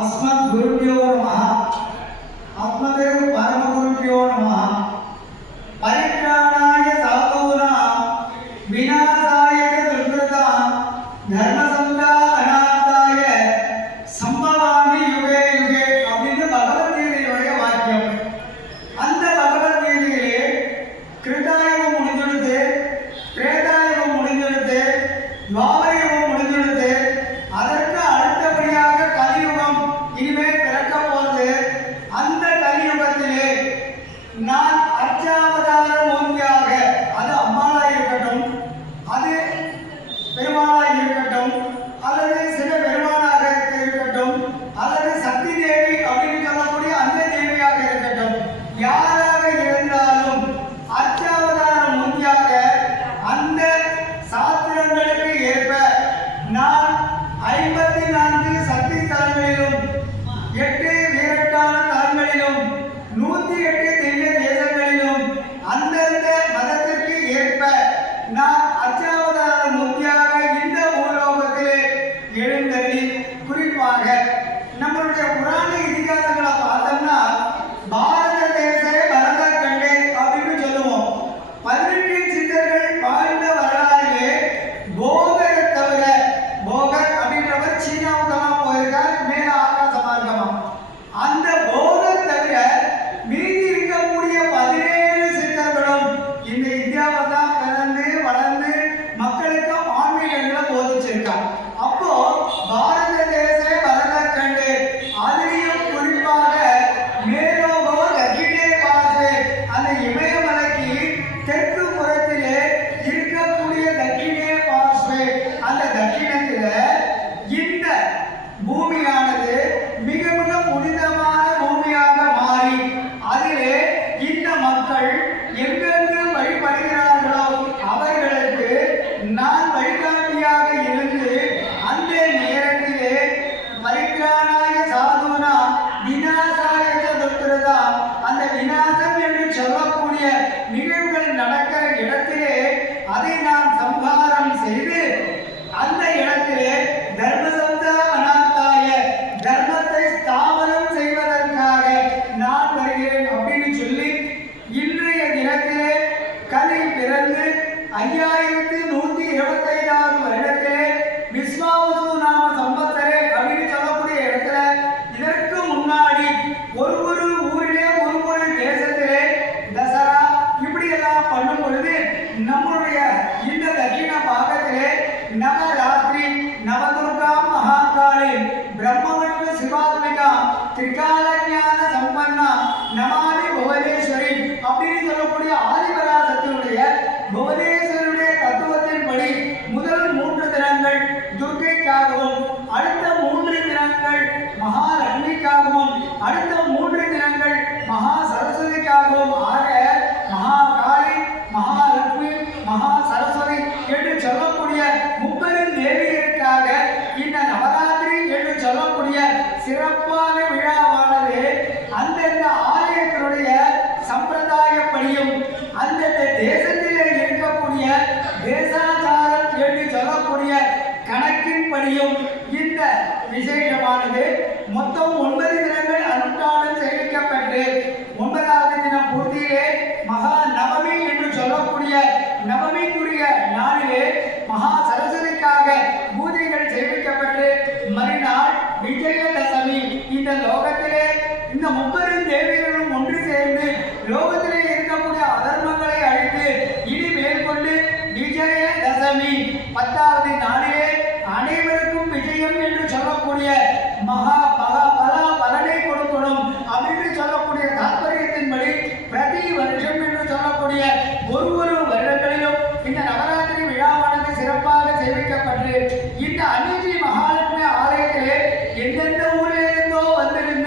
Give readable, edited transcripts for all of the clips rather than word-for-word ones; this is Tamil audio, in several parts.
अस्मद् गुरुभ्यो नमः। आत्मदेव परम गुरुभ्यो नमः। परित्राणाय साधूनां विनाशाय दुष्कृतां धर्मसंस्थापनार्थाय संभवामि युगे युगे அப்படின்னு பகவத்கீதையுடைய வாக்கியம். அந்த பகவத்கீதையிலே கிருதாயுகம் முடிஞ்சிடுது, திரேதாயுகம் முடிஞ்சிடுது, துவாபரயுகம் முடிஞ்சிடுது. அதற்கு அடுத்தபடியாக கலியுகம் இனிமேல் பிறக்க போகுது. அந்த கலியுகத்திலே நான் அர்ச்சாவதார மூர்த்தியாக, அது அம்மாளாக இருக்கட்டும், அது பெருமாளாக இருக்கட்டும், அல்லது சில பெருமானாக இருக்கட்டும், அல்லது சக்தி தேவி அப்படின்னு சொல்லக்கூடிய அந்த தேவியாக இருக்கட்டும், யாராக இருந்தாலும் அர்ச்சாவதார மூர்த்தியாக அந்த சாஸ்திரங்களுக்கு ஏற்ப நான் 54 சக்தி தலங்களிலும் 8 வீரட்டான தலங்களிலும் 108 திவ்ய தேசங்களிலும் அந்தந்த மதத்திற்கு ஏற்ப நான் அர்ச்சாவதார மூர்த்தியாக இந்த பூலோகத்திலே எழுந்தருளி, குறிப்பாக நம்மளுடைய புராண இதிகாசங்களை பார்த்தோம்னா பாரத தேச பரத கண்டே அப்படின்னு சொல்லுவோம். 18 சித்தர்கள் வாழ்ந்த வரலாறிலே போகரை தவிர, போகர் அப்படின்றவர் சீனாவுக்கெல்லாம் போயிருக்கார், மேல ஆகாச மார்க்கமா. அந்த போகர் தவிர மீதி இருக்கக்கூடிய 17 சித்தர்களும் இந்த இந்தியாவை தான் பிறந்து வளர்ந்து மக்களுக்கு ஆன்மீகங்களை போதிச்சிருக்காங்க. அப்போ பாரத தேச பரத கண்டு அதிலையும் குறிப்பாக மேலோகோ தக்கினே பாசே, அந்த இமயமலைக்கு தெற்கு புறத்திலே இருக்கக்கூடிய தக்கினே பாசே, அந்த தக்கினத்தில இந்த பூமியானது மிக மிக புனிதமான பூமியாக மாறி அதிலே இந்த மக்கள் எங்கெங்கு வழிபடுகிறார்களோ அவர்களுக்கு நான் வழிகாட்டியாக இருந்து அந்த நேரத்திலே பரித்ராணாய சாதுனா விநாசாய துஷ்கிருதா, அந்த விநாசம் என்று சொல்லக்கூடிய நிகழ்வுகள் நடக்கிற இடத்திலே அதை நான் சம்ஹாரம் செய்து அந்த இடத்திலே தர்மசம்ஹாரணார்த்தாய, தர்மத்தை ஸ்தாபனம் செய்வதற்காக நான் வருகிறேன் அப்படின்னு சொல்லி இன்றைய தினத்திலே கலி பிறந்து 5125வது வருடத்திலே விஸ்வாவசு நாம சம்பத்தரே அப்படின்னு சொல்லக்கூடிய இடத்துல, இதற்கு முன்னாடி ஒரு ஊரிலே ஒரு தேசத்திலே தசரா இப்படி எல்லாம் பண்ணும் பொழுது நம்மளுடைய இந்த தட்சிண பாகத்திலே நவராத்திரி, நவதுர்கா மகாகாளி, பிரம்மவிஷ்ணு சிவாத்மிகா, திரிகாலஞான சம்பன்னா, நமாமி புவனேஸ்வரி அப்படின்னு சொல்லக்கூடிய ஆதிபராசக்தியுடைய புவனேஸ்வருடைய தத்துவத்தின்படி முதல் 3 தினங்கள் துர்க்கைக்காகவும், அடுத்த 3 தினங்கள் மகாலட்சுமிக்காகவும், அடுத்த 3 தினங்கள் மகா சரஸ்வதிக்காகவும், ஆக மகாகாளி, மகாலட்சுமி, மகா சரஸ்வதி என்று சொல்லக்கூடிய முப்பெரும் தேவியருக்காக இந்த நவராத்திரி என்று சொல்லக்கூடிய சிறப்பான விழாவானது அந்தந்த ஆலயத்தினுடைய சம்பிரதாயப்படியும் அந்தந்த தேசத்திலே இருக்கக்கூடிய தேசாச்சாரம் என்று சொல்லக்கூடிய கணக்கின்படியும் இந்த விசேஷமானது மொத்தம் 9 தினங்கள் அனுஷ்டானம் செய்விக்கப்பட்டு 9வது தினம் பூர்த்தியிலே மகா நவமி என்று சொல்லக்கூடிய நவமிக்குரிய நாளிலே மகா சரஸ்வதிக்காக பூஜைகள் செய்விக்கப்பட்டு மறுநாள் விஜயதசமி இந்த லோகத்திலே இந்த முப்பெரும் தேவியர்களும் ஒன்று சேர்ந்து லோகத்திலே இருக்கக்கூடிய அதர்மங்களை அழித்து இனி மேற்கொண்டு விஜயதசமி 10வது நாளிலே அனைவருக்கும் விஜயம் என்று சொல்லக்கூடிய மகா பலனை கொடுக்கணும் அப்படின்னு சொல்லக்கூடிய தாற்பயத்தின்படி பிரதி வருஷம் என்று சொல்லக்கூடிய ஒரு வருடங்களிலும் இந்த நவராத்திரி விழாவானது சிறப்பாக சேவிக்கப்பட்டு இந்த அன்னிஜி மகாலட்சுமி ஆலயத்திலே எந்தெந்த ஊரிலிருந்தோ வந்திருந்த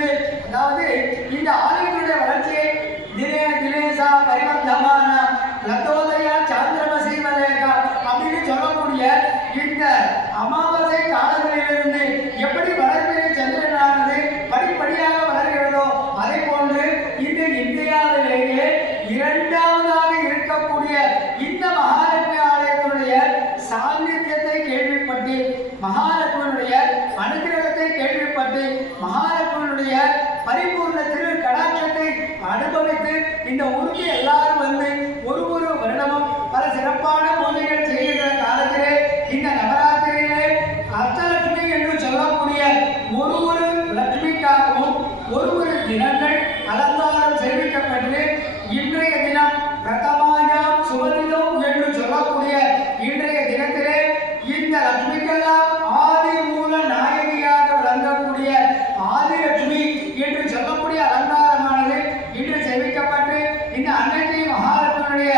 மகாலட்சுமியுடைய பரிபூர்ண திரு கடாட்சத்தை அனுபவித்து இந்த ஊருக்கு எல்லாரும் வந்து ஒரு வருடமும் பல சிறப்பான பூஜைகள் செய்கின்ற காலத்திலே இந்த நவராத்திரியிலே அஷ்டலட்சுமி என்று சொல்லக்கூடிய ஒரு லட்சுமிக்காகவும் ஒரு தினங்கள் அலங்காரம் சேமிக்கப்பட்டு இன்றைய தினம் ரதமாயம் சுபதிதம் என்று சொல்லக்கூடிய இன்றைய தினத்திலே இந்த லட்சுமிக்கெல்லாம் ஆதி மூல நாயகியாக விளங்கக்கூடிய ஆதிலட்சுமி என்று சொல்லக்கூடிய அலங்காரமானது இன்று சேமிக்கப்பட்டு இந்த அன்னைக்கு மகாலட்சுமியுடைய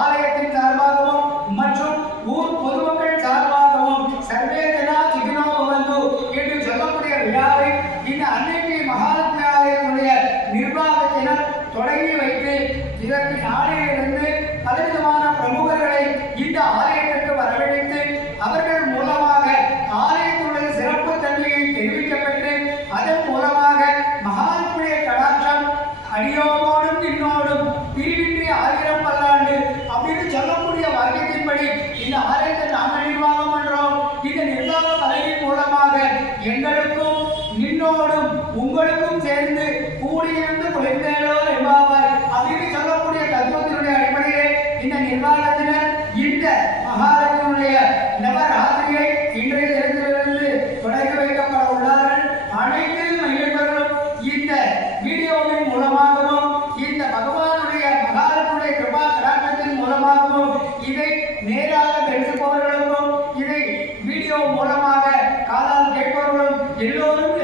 ஆலயத்தின் சார்பாகவும் மற்றும் ஊர் பொதுமக்கள் சார்பாகவும் சர்வேதனா சிகினோ பவந்து என்று சொல்லக்கூடிய விழாவை இந்த அன்னைக்கு மகாலட்சுமி ஆலயத்தினுடைய நிர்வாகத்தினர் தொடங்கி வைத்து இதற்கு நாளிலிருந்து பலவிதமான பிரமுகர்களை இந்த ஆலயத்திற்கு வரவழைத்து அவர்கள் மூலமாக ஆலயத்தினுடைய சிறப்பு தன்மையை தெரிவிக்கப்பட்டு அதன் மூலமாக மகாலட்சுமியுடைய கடாட்சம் அடியோடும் நின்னோடும் பிரிவின்றி 1000 பல்லாண்டு அப்படின்னு சொல்லக்கூடிய வாக்கியத்தின்படி இந்த ஆலயத்தை நாங்கள் நிர்வாகம் பண்றோம். இந்த நிர்வாக பதவியின் மூலமாக எங்களுக்கும் நின்னோடும் உங்களுக்கும் சேர்ந்து கூடியிருந்து குளிர்ந்தேளோ என்பாவாய் அப்படின்னு சொல்லக்கூடிய தத்துவத்தினுடைய அடிப்படையிலே இந்த நிர்வாகத்தினர் இந்த மகாலட்சுமியுடைய நவராத்திரியை இன்றைய தினத்திலிருந்து தொடங்கி வைக்கப்பட உள்ளார்கள். அனைத்து மகிழ்வர்களும் இந்த வீடியோவின் மூலமாகவும் இந்த பகவானுடைய மகாலட்சுமியுடைய கிருபா கடாட்சத்தின் மூலமாகவும் இதை நேராக தெரிவிப்பவர்களுக்கும் இதை வீடியோ மூலமாக காதால் கேட்பவர்களும் எல்லோரும்